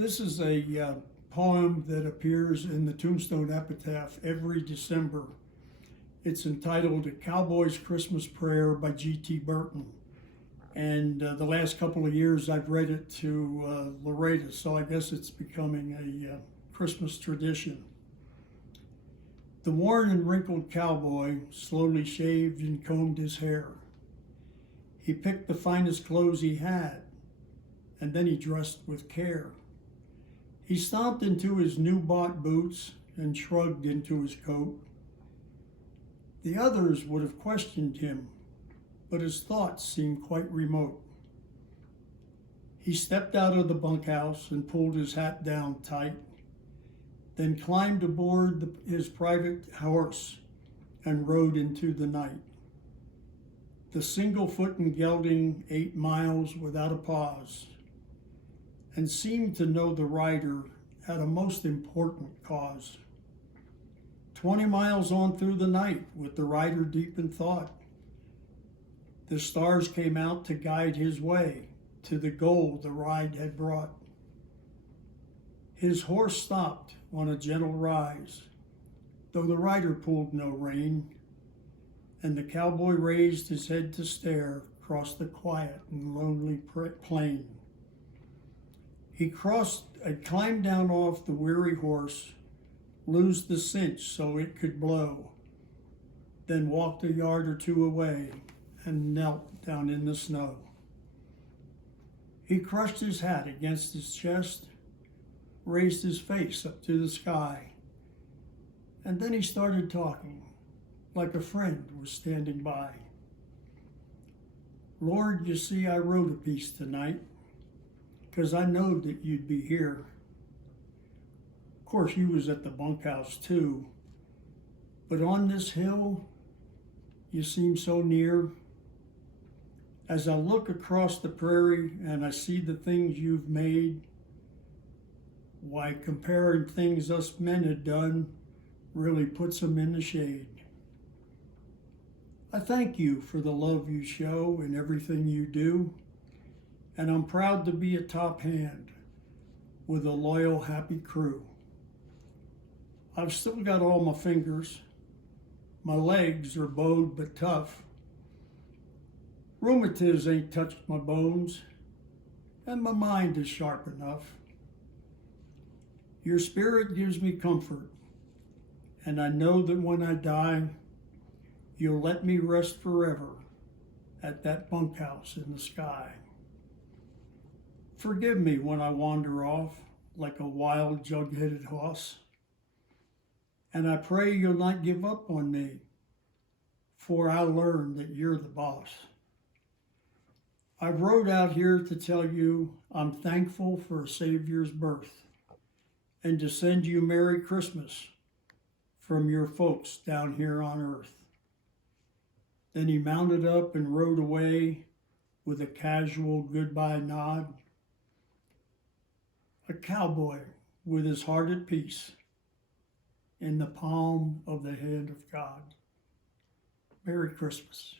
This is a poem that appears in the Tombstone Epitaph every December. It's entitled A Cowboy's Christmas Prayer by G.T. Burton. And the last couple of years I've read it to Loretta, so I guess it's becoming a Christmas tradition. The worn and wrinkled cowboy slowly shaved and combed his hair. He picked the finest clothes he had, and then he dressed with care. He stomped into his new-bought boots and shrugged into his coat. The others would have questioned him, but his thoughts seemed quite remote. He stepped out of the bunkhouse and pulled his hat down tight, then climbed aboard his private horse and rode into the night. The single-footed gelding 8 miles without a pause, and seemed to know the rider had a most important cause. 20 miles on through the night, with the rider deep in thought, the stars came out to guide his way to the goal the ride had brought. His horse stopped on a gentle rise, though the rider pulled no rein, and the cowboy raised his head to stare across the quiet and lonely plain. He climbed down off the weary horse, loosed the cinch so it could blow, then walked a yard or two away and knelt down in the snow. He crushed his hat against his chest, raised his face up to the sky, and then he started talking like a friend was standing by. Lord, you see, I wrote a piece tonight, 'cause I knowed that you'd be here. Of course, you was at the bunkhouse too, but on this hill, you seem so near. As I look across the prairie and I see the things you've made, why, comparing things us men had done really puts them in the shade. I thank you for the love you show in everything you do, and I'm proud to be a top hand with a loyal, happy crew. I've still got all my fingers. My legs are bowed but tough. Rheumatiz ain't touched my bones, and my mind is sharp enough. Your spirit gives me comfort, and I know that when I die, you'll let me rest forever at that bunkhouse in the sky. Forgive me when I wander off like a wild, jug-headed hoss, and I pray you'll not give up on me, for I learn that you're the boss. I rode out here to tell you I'm thankful for a Savior's birth, and to send you Merry Christmas from your folks down here on earth. Then he mounted up and rode away with a casual goodbye nod. A cowboy with his heart at peace in the palm of the hand of God. Merry Christmas.